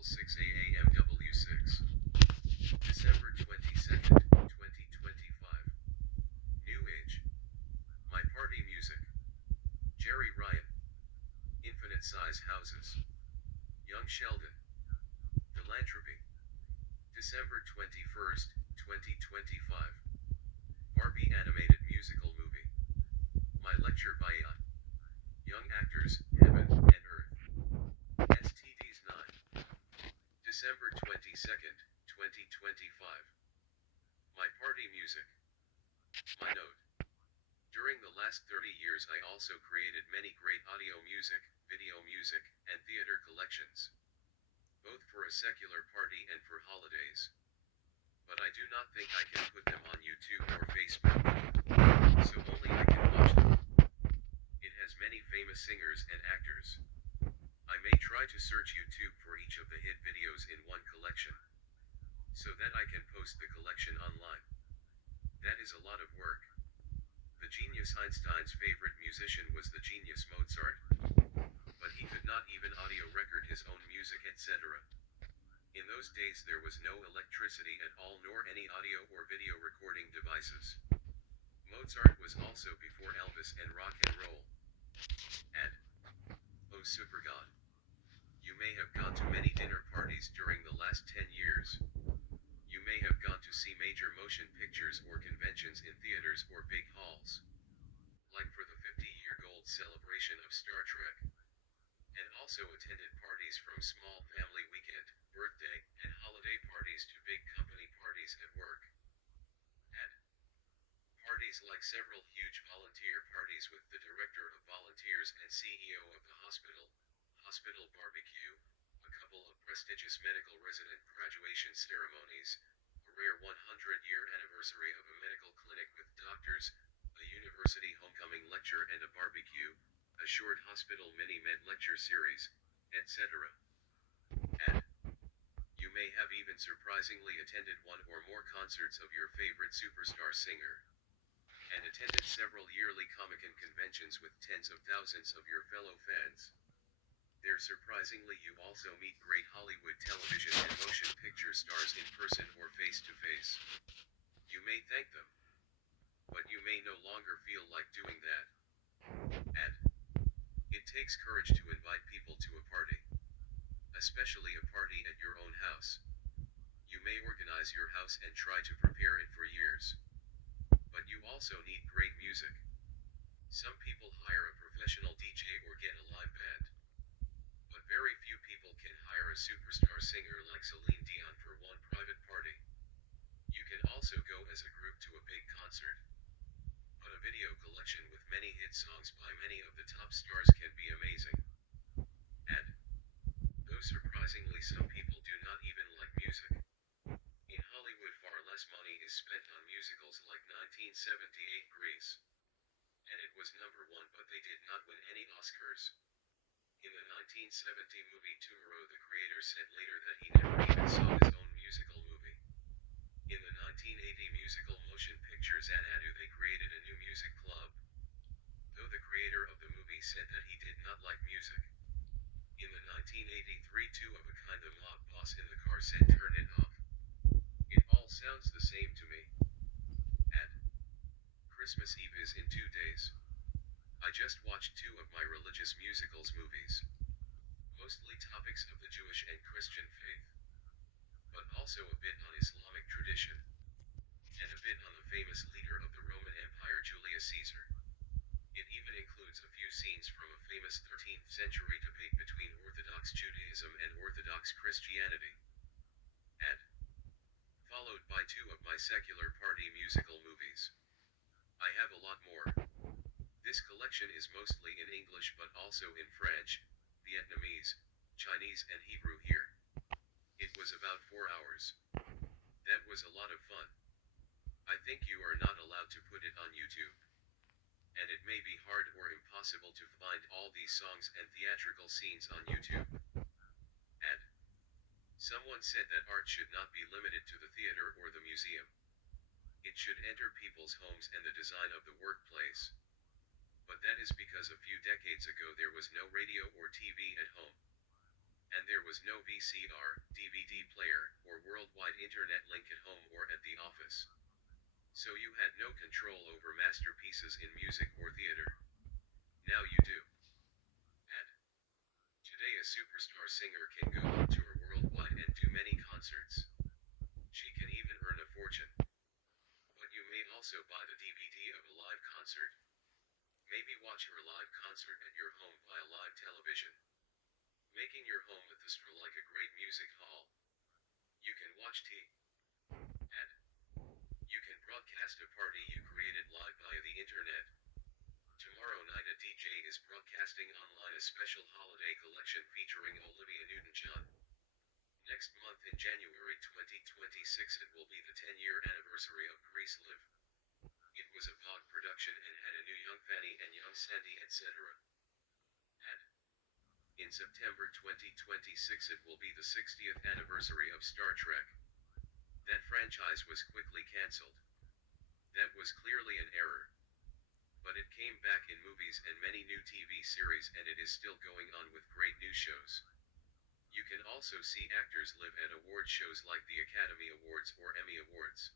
6 AAMW6. December 22nd, 2025. New Age. My Party Music. Jerry Ryan. Infinite Size Houses. Young Sheldon. Philanthropy. December 21st, 2025. Barbie Animated Musical Movie. My Lecture by Young Actors, Heaven and Earth. STDs 9. December 22nd, 2025. My Party Music. My Note. During the last 30 years I also created many great audio music, video music, and theater collections. Both for a secular party and for holidays. But I do not think I can put them on YouTube or Facebook. So only I can watch them. It has many famous singers and actors. I may try to search YouTube for each of the hit videos in one collection. So that I can post the collection online. That is a lot of work. The genius Einstein's favorite musician was the genius Mozart. But he could not even audio record his own music, etc. In those days there was no electricity at all nor any audio or video recording devices. Mozart was also before Elvis and rock and roll. And, oh super god. You may have gone to many dinner parties during the last 10 years. You may have gone to see major motion pictures or conventions in theaters or big halls. Like for the 50-year gold celebration of Star Trek. And also attended parties from small family weekend, birthday, and holiday parties to big company parties at work. And parties like several huge volunteer parties with the director of volunteers and CEO of the hospital barbecue, a couple of prestigious medical resident graduation ceremonies, a rare 100-year anniversary of a medical clinic with doctors, a university homecoming lecture and a barbecue, a short hospital mini-med lecture series, etc. And you may have even surprisingly attended one or more concerts of your favorite superstar singer. And attended several yearly Comic-Con conventions with tens of thousands of your fellow fans. There surprisingly you also meet great Hollywood television and motion picture stars in person or face to face. You may thank them. But you may no longer feel like doing that. And it takes courage to invite people to a party. Especially a party at your own house. You may organize your house and try to prepare it for years. But you also need great music. Some people hire a professional DJ or get a live band. But very few people can hire a superstar singer like Celine Dion for one private party. You can also go as a group to a big concert. But a video collection with many hit songs by many of the top stars can be amazing. And, though surprisingly some people do not even like music. In Hollywood far less money is spent on musicals like 1978 Grease. And it was number one but they did not win any Oscars. In the 1970 movie Tomorrow the creator said later that he never even saw his own musical movie. In the 1980 musical motion picture Xanadu they created a new music club. Though the creator of the movie said that he did not like music. In the 1983 Two of a Kind the mob boss in the car said turn it off. It all sounds the same to me. And Christmas Eve is in 2 days. I just watched 2 of my religious musicals movies. Mostly topics of the Jewish and Christian faith. But also a bit on Islamic tradition. And a bit on the famous leader of the Roman Empire Julius Caesar. It even includes a few scenes from a famous 13th century debate between Orthodox Judaism and Orthodox Christianity. And followed by 2 of my secular party musical movies. I have a lot more. This collection is mostly in English but also in French, Vietnamese, Chinese and Hebrew here. It was about 4 hours. That was a lot of fun. I think you are not allowed to put it on YouTube. And it may be hard or impossible to find all these songs and theatrical scenes on YouTube. And someone said that art should not be limited to the theater or the museum. It should enter people's homes and the design of the workplace. But that is because a few decades ago there was no radio or TV at home. And there was no VCR, DVD player, or worldwide internet link at home or at the office. So you had no control over masterpieces in music or theater. Now you do. And today a superstar singer can go on tour worldwide and do many concerts. She can even earn a fortune. But you may also buy the DVD of a live concert. Maybe watch her live concert at your home via live television, making your home a theater like a great music hall. You can watch TV, and you can broadcast a party you created live via the internet. Tomorrow night a DJ is broadcasting online a special holiday collection featuring Olivia Newton-John. Next month in January 2026 it will be the 10-year anniversary of Grease Live. It was a VOD production and had a new Young Fanny and Young Sandy etc. And in September 2026 it will be the 60th anniversary of Star Trek. That franchise was quickly cancelled. That was clearly an error. But it came back in movies and many new TV series and it is still going on with great new shows. You can also see actors live at award shows like the Academy Awards or Emmy Awards.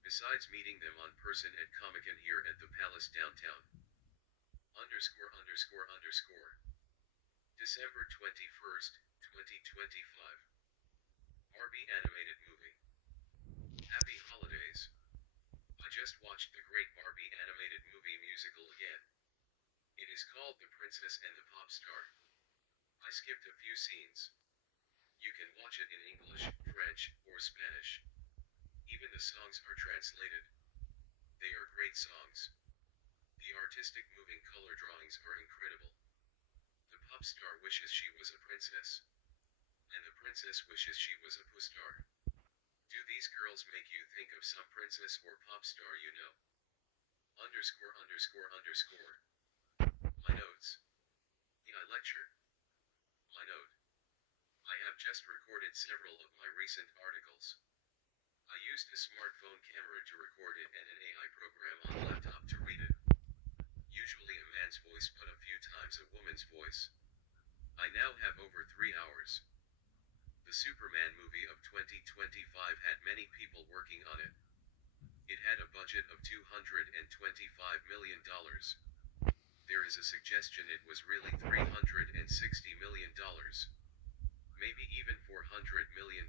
Besides meeting them on person at Comic-Con here at the Palace downtown. December 21st, 2025. Barbie animated movie. Happy holidays. I just watched the great Barbie animated movie musical again. It is called The Princess and the Pop Star. I skipped a few scenes. You can watch it in English, French, or Spanish. Even the songs are translated. They are great songs. The artistic moving color drawings are incredible. The pop star wishes she was a princess. And the princess wishes she was a poo star. Do these girls make you think of some princess or pop star you know? My notes. I lecture. My note. I have just recorded several of my recent articles. I used a smartphone camera to record it and an AI program on laptop to read it. Usually a man's voice but a few times a woman's voice. I now have over 3 hours. The Superman movie of 2025 had many people working on it. It had a budget of $225 million. There is a suggestion it was really $360 million. Maybe even $400 million.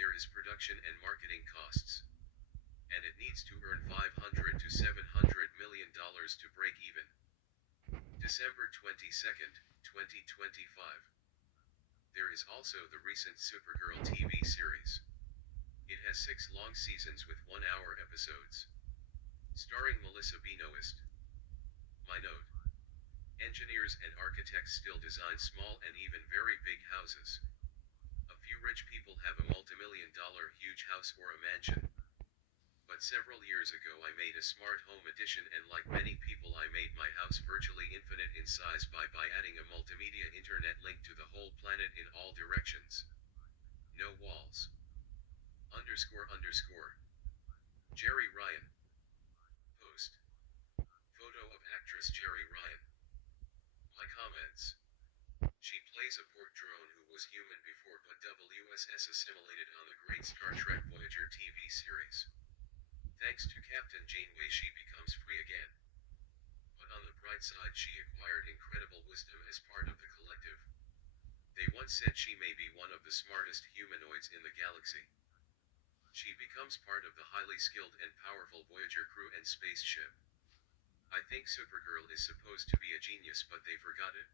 There is production and marketing costs. And it needs to earn $500 to $700 million to break even. December 22nd, 2025. There is also the recent Supergirl TV series. It has 6 long seasons with 1-hour episodes. Starring Melissa Benoist. My note. Engineers and architects still design small and even very big houses. A few rich people have a multi-million-dollar huge house or a mansion. But several years ago I made a smart home edition and like many people I made my house virtually infinite in size by adding a multimedia internet link to the whole planet in all directions. No walls. Jerry Ryan. Post. Photo of actress Jerry Ryan. My comments. She plays a pork drone who was human before but WSS assimilated on the great Star Trek Voyager TV series. Thanks to Captain Janeway she becomes free again. But on the bright side she acquired incredible wisdom as part of the collective. They once said she may be one of the smartest humanoids in the galaxy. She becomes part of the highly skilled and powerful Voyager crew and spaceship. I think Supergirl is supposed to be a genius but they forgot it.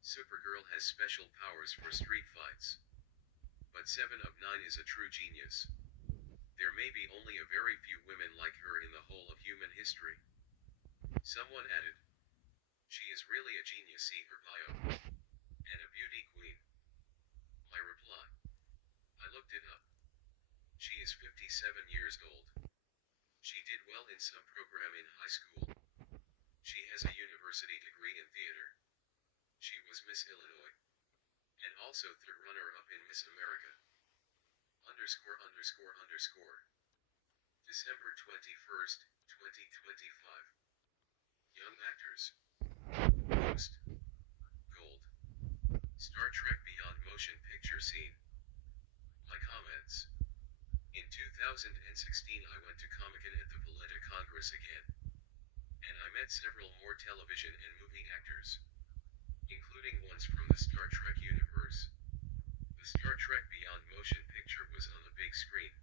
Supergirl has special powers for street fights. But 7 of 9 is a true genius. There may be only a very few women like her in the whole of human history. Someone added. She is really a genius, see her bio. And a beauty queen. My reply. I looked it up. She is 57 years old. She did well in some program in high school. She has a university degree in theater. She was Miss Illinois. And also third runner-up in Miss America. December 21st, 2025. Young actors. Post. Gold. Star Trek Beyond Motion Picture Scene. My comments. In 2016 I went to Comic-Con at the Valletta Congress again. And I met several more television and movie actors, including ones from the Star Trek universe. The Star Trek Beyond Motion Picture was on the big screen.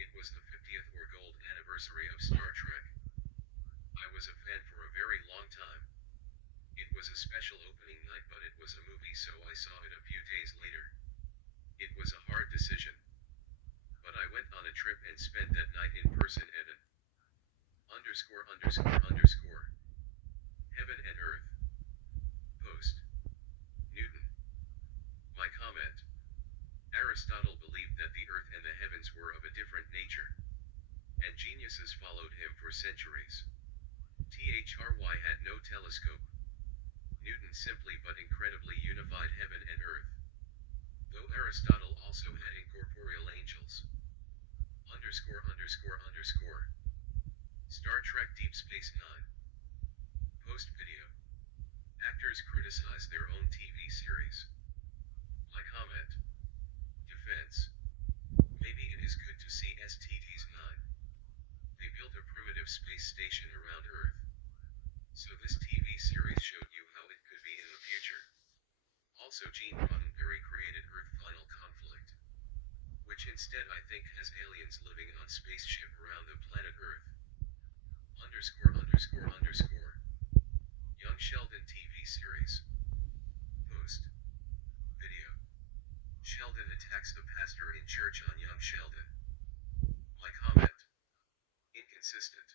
It was the 50th or gold anniversary of Star Trek. I was a fan for a very long time. It was a special opening night, but it was a movie, so I saw it a few days later. It was a hard decision, but I went on a trip and spent that night in person at an Heaven and Earth post. Newton. My comment. Aristotle believed that the earth and the heavens were of a different nature, and geniuses followed him for centuries. Thry had no telescope. Newton simply but incredibly unified heaven and earth. Though Aristotle also had incorporeal angels. Star Trek Deep Space Nine. Post video. Actors criticize their own TV series. My comment. Defense. Maybe it is good to see STD's 9. They built a primitive space station around Earth. So this TV series showed you how it could be in the future. Also Gene Roddenberry created Earth Final Conflict, which instead I think has aliens living on spaceship around the planet Earth. Young Sheldon TV series. Post. Video. Sheldon attacks the pastor in church on young Sheldon. My comment. Inconsistent.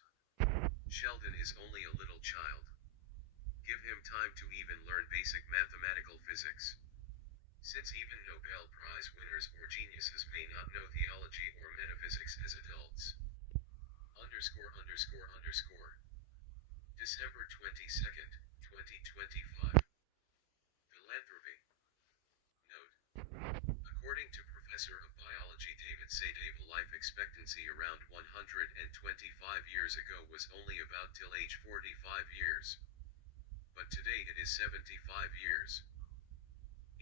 Sheldon is only a little child. Give him time to even learn basic mathematical physics. Since even Nobel Prize winners or geniuses may not know theology or metaphysics as adults. December 22nd, 2025. Philanthropy. Note. According to Professor of Biology David Sadave, life expectancy around 125 years ago was only about till age 45 years. But today it is 75 years.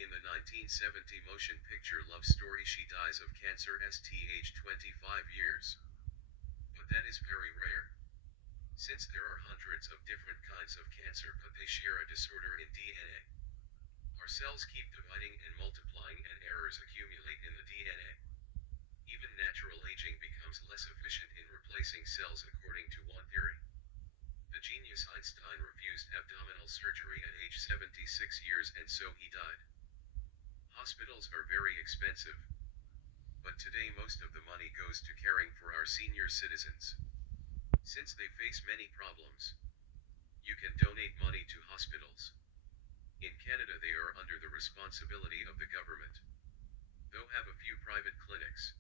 In the 1970 motion picture Love Story, she dies of cancer at age 25 years. But that is very rare. Since there are hundreds of different kinds of cancer, but they share a disorder in DNA. Our cells keep dividing and multiplying and errors accumulate in the DNA. Even natural aging becomes less efficient in replacing cells according to one theory. The genius Einstein refused abdominal surgery at age 76 years and so he died. Hospitals are very expensive. But today most of the money goes to caring for our senior citizens. Since they face many problems, you can donate money to hospitals. In Canada they are under the responsibility of the government, though have a few private clinics.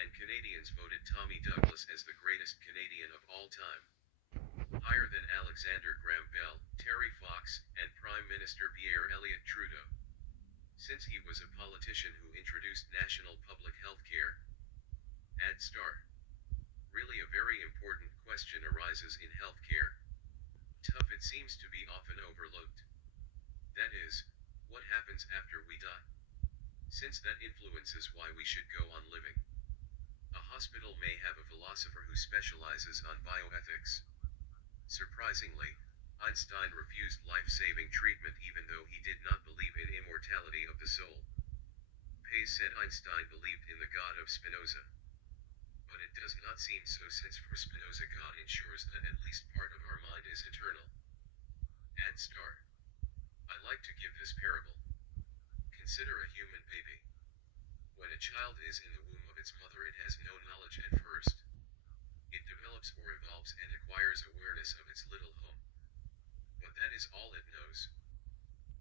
And Canadians voted Tommy Douglas as the greatest Canadian of all time. Higher than Alexander Graham Bell, Terry Fox, and Prime Minister Pierre Elliott Trudeau. Since he was a politician who introduced national public health care. Add star. Really a very important question arises in healthcare. Tough it seems to be often overlooked. That is, what happens after we die? Since that influences why we should go on living. A hospital may have a philosopher who specializes on bioethics. Surprisingly, Einstein refused life-saving treatment even though he did not believe in immortality of the soul. Pays said Einstein believed in the God of Spinoza. But it does not seem so, since for Spinoza God ensures that at least part of our mind is eternal. Add star. I like to give this parable. Consider a human baby. When a child is in the womb of its mother, it has no knowledge at first. It develops or evolves and acquires awareness of its little home. But that is all it knows.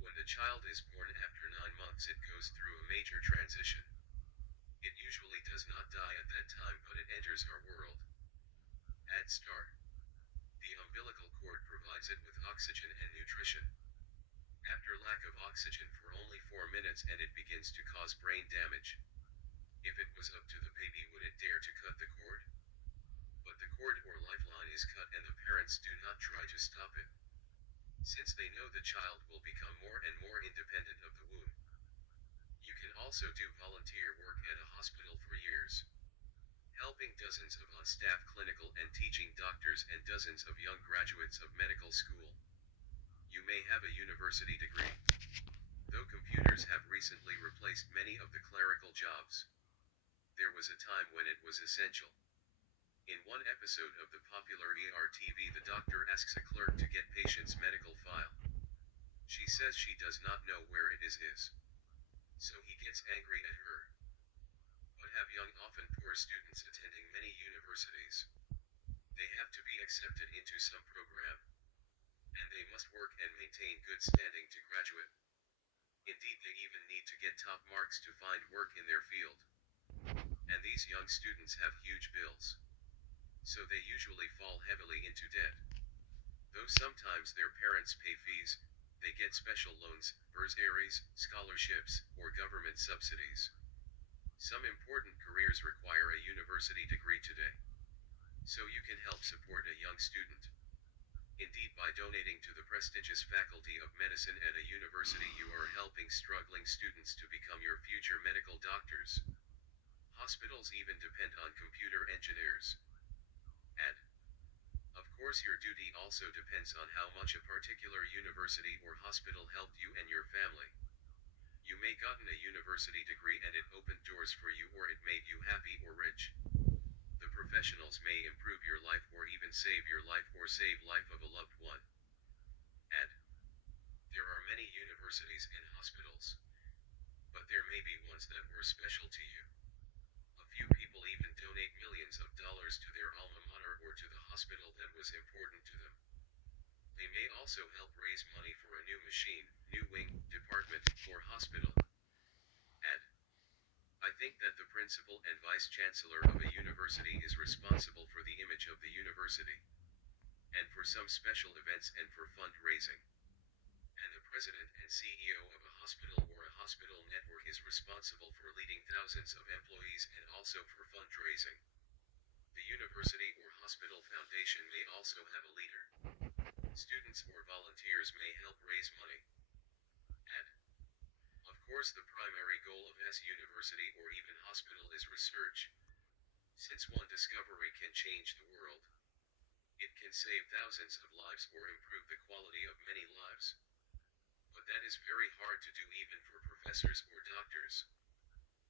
When the child is born after 9 months, it goes through a major transition. It usually does not die at that time, but it enters our world. Add star. The umbilical cord provides it with oxygen and nutrition. After lack of oxygen for only 4 minutes and it begins to cause brain damage. If it was up to the baby, would it dare to cut the cord? But the cord or lifeline is cut and the parents do not try to stop it. since they know the child will become more and more independent of the womb. You can also do volunteer work at a hospital for years, helping dozens of on-staff clinical and teaching doctors and dozens of young graduates of medical school. You may have a university degree, though computers have recently replaced many of the clerical jobs. There was a time when it was essential. In one episode of the popular ER-TV, the doctor asks a clerk to get patient's medical file. She says she does not know where it is. So he gets angry at her. But have young, often poor students attending many universities. They have to be accepted into some program. And they must work and maintain good standing to graduate. Indeed, they even need to get top marks to find work in their field. And these young students have huge bills. So they usually fall heavily into debt. Though sometimes their parents pay fees, they get special loans, bursaries, scholarships, or government subsidies. Some important careers require a university degree today. So you can help support a young student. Indeed, by donating to the prestigious Faculty of Medicine at a university, you are helping struggling students to become your future medical doctors. Hospitals even depend on computer engineers. And, of course, your duty also depends on how much a particular university or hospital helped you and your family. You may gotten a university degree and it opened doors for you, or it made you happy or rich. The professionals may improve your life or even save your life or save life of a loved one. And there are many universities and hospitals, but there may be ones that were special to you. A few people even donate millions of dollars to their alma mater or to the hospital that was important to them. They may also help raise money for a new machine, new wing, department, or hospital. And I think that the principal and vice chancellor of a university is responsible for the image of the university, and for some special events and for fundraising. And the president and CEO of a hospital or a hospital network is responsible for leading thousands of employees and also for fundraising. The university or hospital foundation may also have a leader. Students or volunteers may help raise money. And, of course, the primary goal of a university or even hospital is research. Since one discovery can change the world, it can save thousands of lives or improve the quality of many lives. But that is very hard to do even for professors or doctors.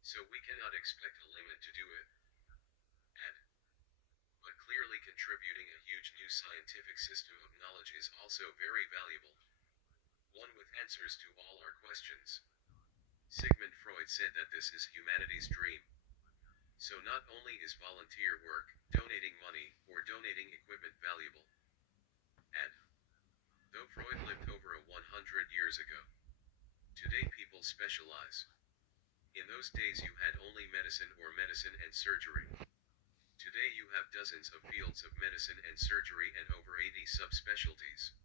So we cannot expect a layman to do it. But clearly contributing a huge new scientific system of knowledge is also very valuable. One with answers to all our questions. Sigmund Freud said that this is humanity's dream. So not only is volunteer work, donating money, or donating equipment valuable. And though Freud lived over 100 years ago, today people specialize. In those days you had only medicine or medicine and surgery. Today you have dozens of fields of medicine and surgery and over 80 subspecialties.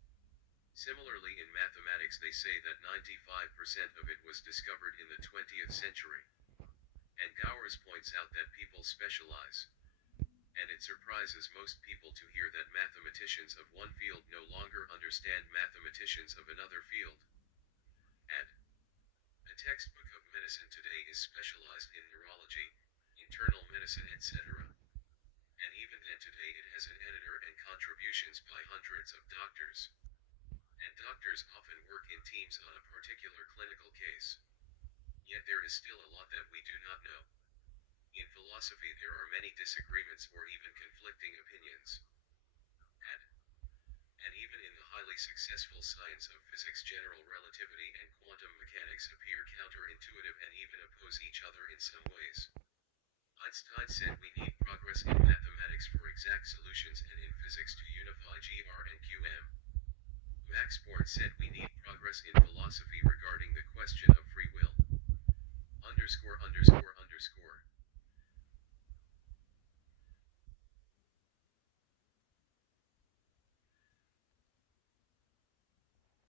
Similarly, in mathematics they say that 95% of it was discovered in the 20th century. And Gowers points out that people specialize. And it surprises most people to hear that mathematicians of one field no longer understand mathematicians of another field. And a textbook of medicine today is specialized in neurology, internal medicine, etc. And even then today it has an editor and contributions by hundreds of doctors. And doctors often work in teams on a particular clinical case. Yet there is still a lot that we do not know. In philosophy there are many disagreements or even conflicting opinions. And even in the highly successful science of physics, general relativity and quantum mechanics appear counterintuitive and even oppose each other in some ways. Einstein said we need progress in mathematics for exact solutions and in physics to unify GR and QM. Max Born said we need progress in philosophy regarding the question of free will. _______.